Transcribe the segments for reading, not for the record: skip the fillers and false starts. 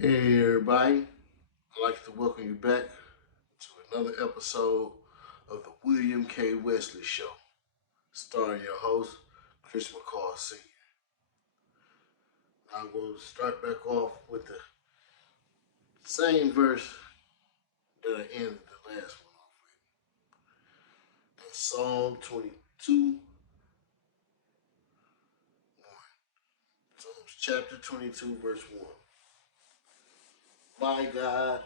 Hey everybody, I'd like to welcome you back to another episode of the William K. Wesley Show, starring your host, Chris McCall Sr. Now I'm going to start back off with the same verse that I ended the last one off with. That's Psalm 22, 1. Psalms chapter 22, verse 1. My God,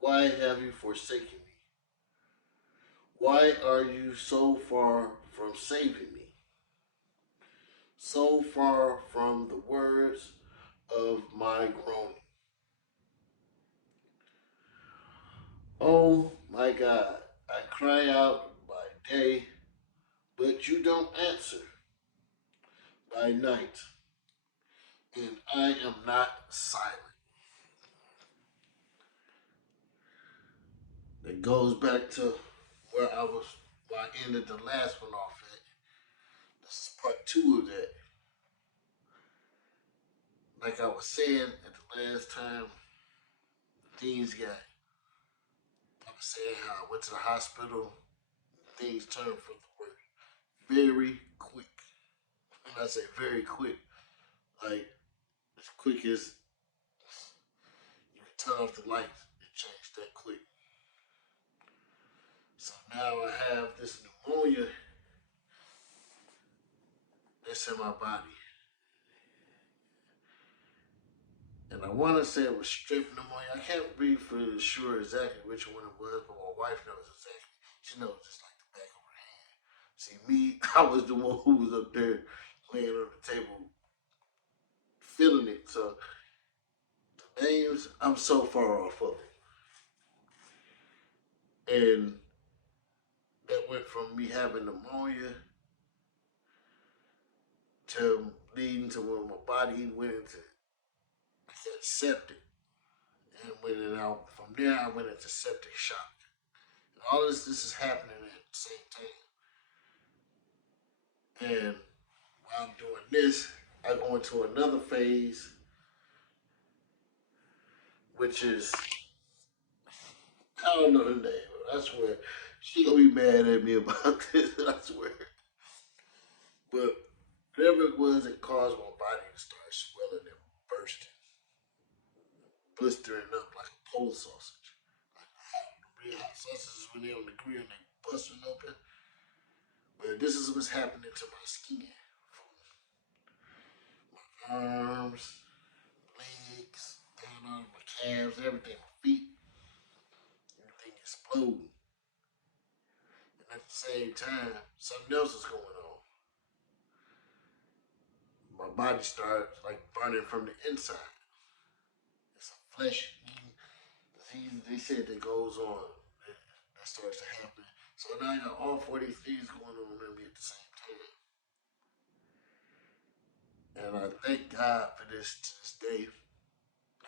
why have you forsaken me? Why are you so far from saving me? So far from the words of my groaning. Oh my God, I cry out by day, but you don't answer, by night, and I am not silent. It goes back to where I ended the last one off at. This is part two of that. Like I was saying at the last time, things got, I was saying how I went to the hospital, things turned for the worse very quick. And I say very quick, like as quick as you can turn off the lights, it changed that quick. So now I have this pneumonia that's in my body. And I want to say it was strep pneumonia. I can't be for sure exactly which one it was, but my wife knows exactly. She knows just like the back of her hand. See, me, I was the one who was up there laying on the table feeling it. So the names, I'm so far off of it. And that went from me having pneumonia to leading to where my body went into septic. And when it out from there, I went into septic shock. And all this is happening at the same time. And while I'm doing this, I go into another phase, which is I don't know her name. I swear she gonna be mad at me about this. I swear. But whatever it was, it caused my body to start swelling and bursting, blistering up like a pole sausage. Like real hot sausages when they're on the grill and they busting open. But this is what's happening to my skin, from my arms, legs, down on my calves, everything, my feet, everything exploding. And at the same time, something else is going on. My body starts like burning from the inside. It's a flesh eating disease. They said that goes on. That starts to happen. So now I got all 4 of these things going on in me at the same time. And I thank God for this to this day.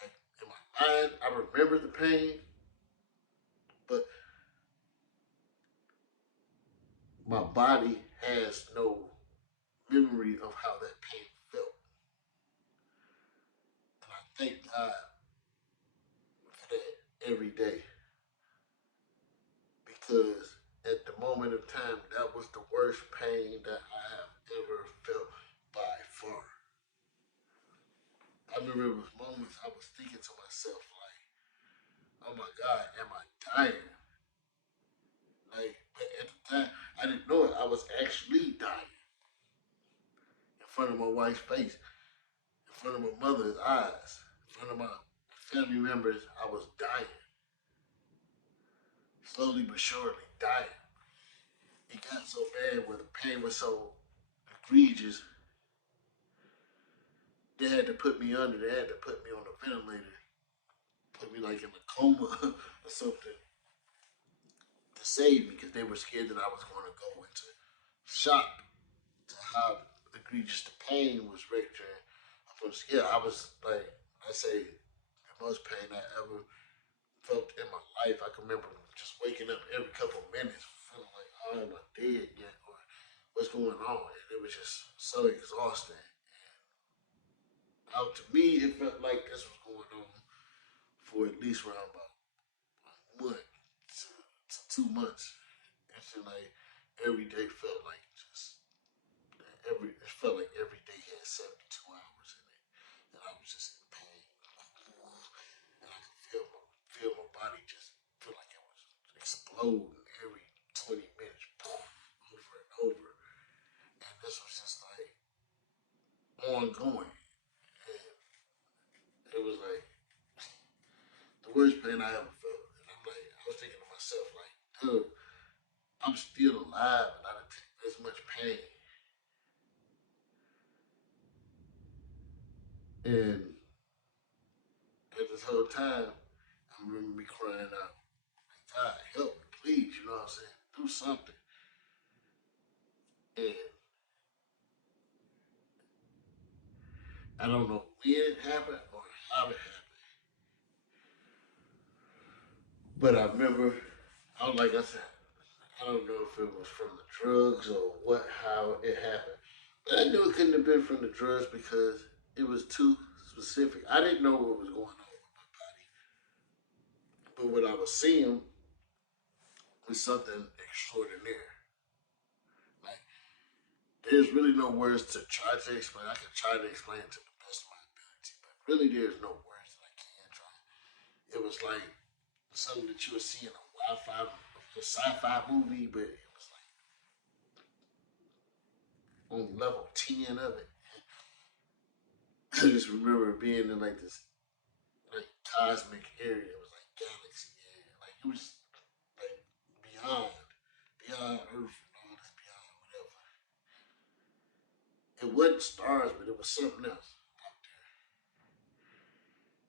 Like in my mind, I remember the pain, but my body has no memory of how that pain felt. And I thank God for that every day because at the moment of time, that was the worst pain that I have ever felt by far. I remember it was moments I was thinking to myself, like, oh my God, am I dying? Like, but at the time, I didn't know it. I was actually dying in front of my wife's face, in front of my mother's eyes, in front of my family members. I was dying, slowly but surely dying. It got so bad where the pain was so egregious, they had to put me under. They had to put me on a ventilator, put me like in a coma or something to save me because they were scared that I was going to go into shock to how egregious the pain was registering. I was scared. I was like, I say, the most pain I ever felt in my life. I can remember just waking up every couple of minutes, feeling like, oh, am I dead yet? Or what's going on? And it was just so exhausting. Out to me, it felt like this was going on for at least around about a month to 2 months. And so like every day felt like just every it felt like every day had 72 hours in it, and I was just in pain, and I could feel my body just feel like it was exploding every 20 minutes, over and over, and this was just like ongoing, and it was like the worst pain I ever felt, and I'm like I was thinking to myself like, dude, I'm still alive, and I didn't take this much pain, and at this whole time, I remember me crying out, God, help me, please, you know what I'm saying? Do something. And I don't know when it happened or how it happened, but I remember, I was like I said, I don't know if it was from the drugs or what, how it happened. But I knew it couldn't have been from the drugs because it was too specific. I didn't know what was going on with my body, but what I was seeing was something extraordinary. Like, there's really no words to try to explain. I can try to explain it to the best of my ability, but really there's no words that I can try. It was like something that you would see in a sci-fi movie, but it was like on level 10 of it. I just remember being in like this like cosmic area. It was like galaxy area. Like it was like beyond, beyond Earth and all this, beyond whatever. It wasn't stars, but it was something else out there.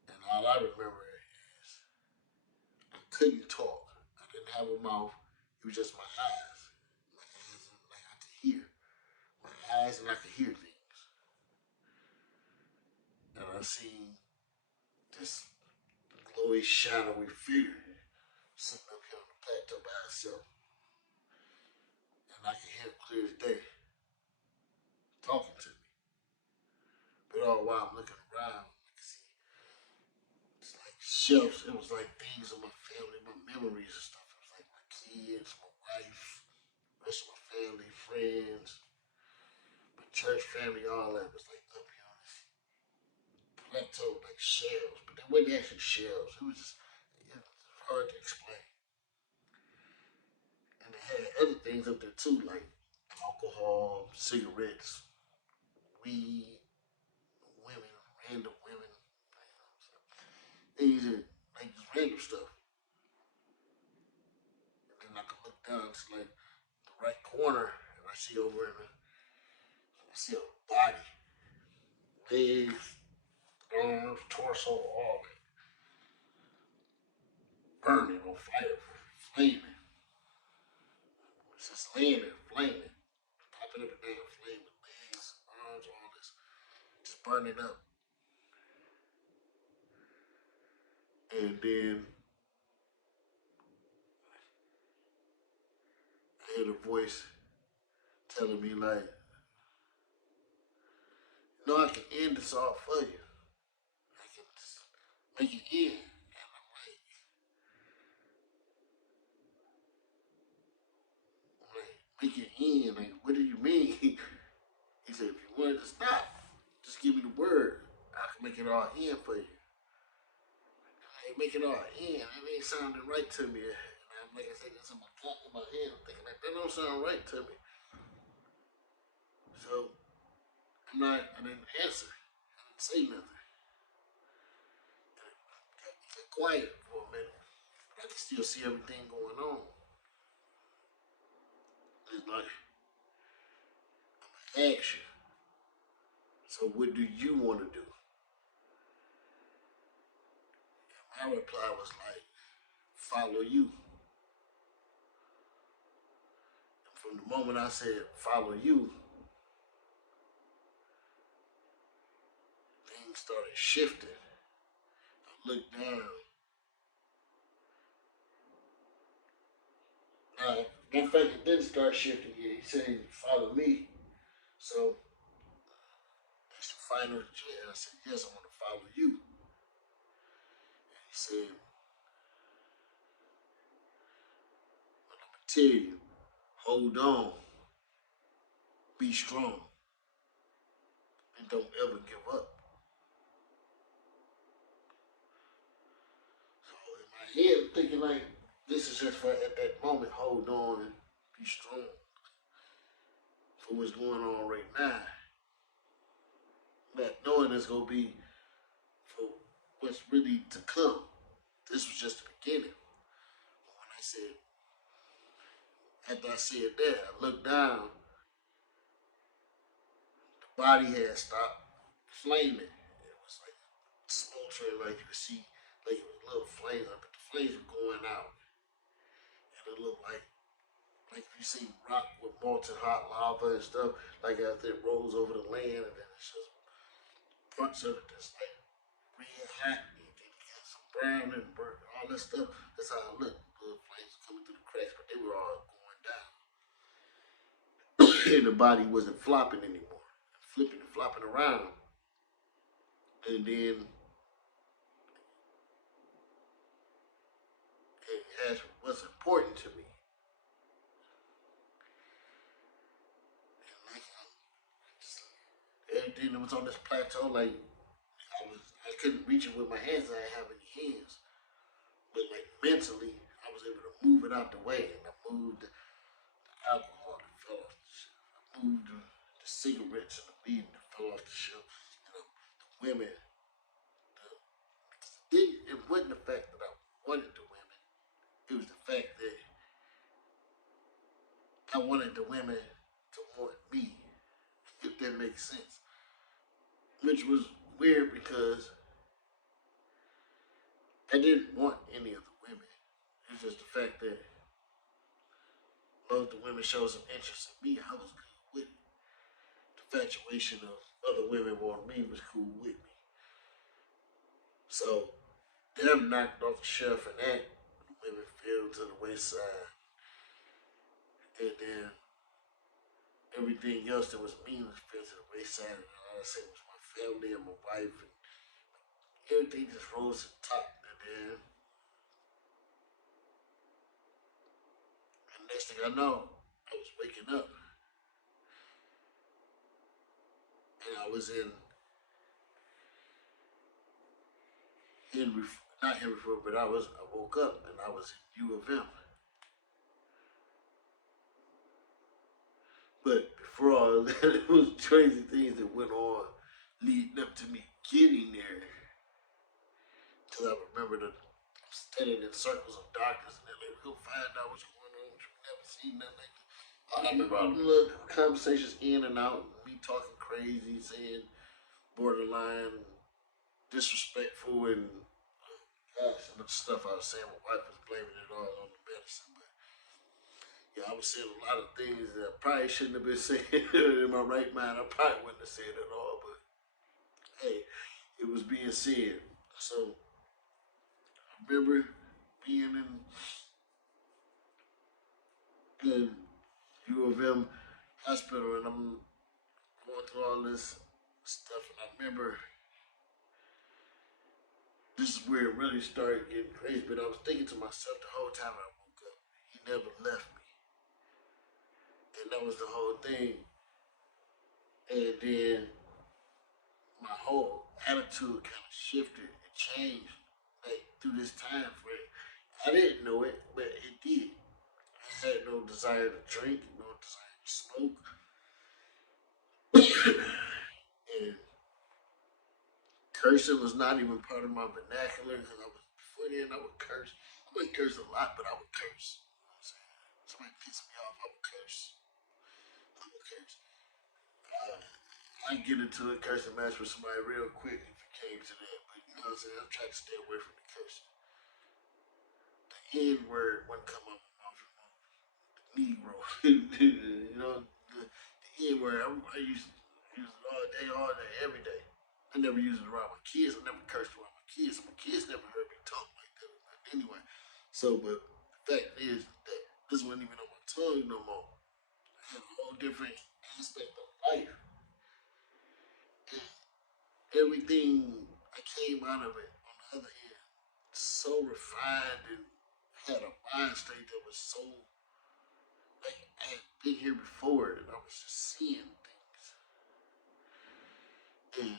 And all I remember is I couldn't talk. I didn't have a mouth. It was just my eyes. My eyes and like I could hear. My eyes and I could hear things. And I seen this glowy, shadowy figure sitting up here on the plateau by itself. And I could hear it clear as day talking to me. But all while I'm looking around, I could see it's like shelves. It was like things of my family, my memories and stuff. It was like my kids, my wife, the rest of my family, friends, my church family, all that was like up here on this plateau, like shells. But they weren't actually shells. It was hard to explain. And they had other things up there too, like alcohol, cigarettes, weed, women, random women, things that like just random stuff. And then I could look down to like the right corner, and I see over in I see a body, legs, arms, torso, all burning on fire, flaming. It's just laying there, flaming, popping up and down, flaming, legs, arms, all this, just burning up. And then I heard a voice telling me like, "No, I can end this all for you. I can just make it end." And I'm like, make it end? Like, what do you mean? He said, if you wanted to stop, just give me the word. I can make it all end for you. I ain't make it all end. It ain't sounding right to me. And I'm like I said, it's in my head. I'm thinking like that don't sound right to me. So I didn't answer. I didn't say nothing. Got quiet for a minute. I can still see everything going on. It's like, ask you. So what do you want to do? And my reply was like, follow you. And from the moment I said follow you, things started shifting. I looked down. In fact, it didn't start shifting yet. He said follow me. So final jet? I said, yes, I want to follow you. And he said, well, I'm going to tell you, hold on, be strong, and don't ever give up. So in my head, I'm thinking like, this is just for at that moment, hold on and be strong for what's going on right now. Not knowing it's going to be for what's really to come. This was just the beginning. When I said, after I said that, I looked down, the body had stopped flaming. It was like smoldering, like you could see, like it was little flames, but the flames were going out. And it looked like if you see rock with molten hot lava and stuff, like after it rolls over the land, and then it's just parts of it that's like red hot, and then you got some brown and burnt, all that stuff. That's how it looked. The flames coming through the cracks, but they were all going down. And the body wasn't flopping anymore, flipping and flopping around. And then it has what's important to me. And like everything that was on this plateau, like I couldn't reach it with my hands. I didn't have any hands, but like mentally, I was able to move it out the way, and I moved the alcohol that fell off the shelf. I moved the cigarettes and the weed that fell off the shelf. And the women, it wasn't the fact that I wanted the women. It was the fact that I wanted the women to want me, if that makes sense. Which was weird because I didn't want any of the women. It's just the fact that most of the women showed some interest in me. I was good with it. The infatuation of other women wanting me was cool with me. So them knocked off the shelf and that women fell to the wayside. And then everything else that was meaningless fell to the wayside. And all I said was my family and my wife, and everything just rose to the top. And then the next thing I know, I was waking up and I was in Henry, not Henry Ford, but I woke up and I was in U of M. But before all that, it was crazy things that went on leading up to me getting there. Till I remember that I'm standing in circles of doctors and they're like, we'll find out what's going on. We've never seen nothing like that. I remember all the little conversations in and out, me talking crazy, saying borderline disrespectful and gosh, and the stuff I was saying. My wife was blaming it all on the medicine, but yeah, I was saying a lot of things that I probably shouldn't have been saying in my right mind. I probably wouldn't have said it all, but hey, it was being said. So I remember being in U of M hospital and I'm going through all this stuff, and I remember this is where it really started getting crazy. But I was thinking to myself the whole time I woke up, he never left me, and that was the whole thing. And then my whole attitude kind of shifted and changed like through this time frame. I didn't know it, but it did. I had no desire to drink, no desire to smoke, and cursing was not even part of my vernacular because I was before then I would curse. I wouldn't curse a lot, but I would curse. You know what I'm saying? Somebody pissed me off, I would curse. I would curse. I get into a cursing match with somebody real quick if it came to that. But you know what I'm saying? I'm trying to stay away from the cursing. The N word wouldn't come up my mouth Negro. You know, the N word, I used to use it all day, every day. I never used it around my kids. I never cursed around my kids. My kids never heard me talk like that. Anyway, so, but the fact is that this wasn't even on my tongue no more. I had a whole different aspect of life. everything I came out of it on the other end so refined and had a mind state that was so like I had been here before and I was just seeing things. And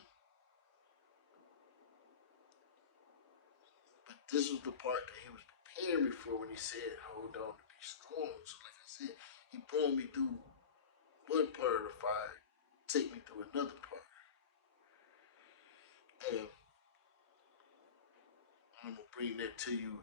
but this was the part that he was preparing me for when he said, "Hold on to be strong." So, like I said, he pulled me through one part of the fire, take me through another part, and I'm gonna bring that to you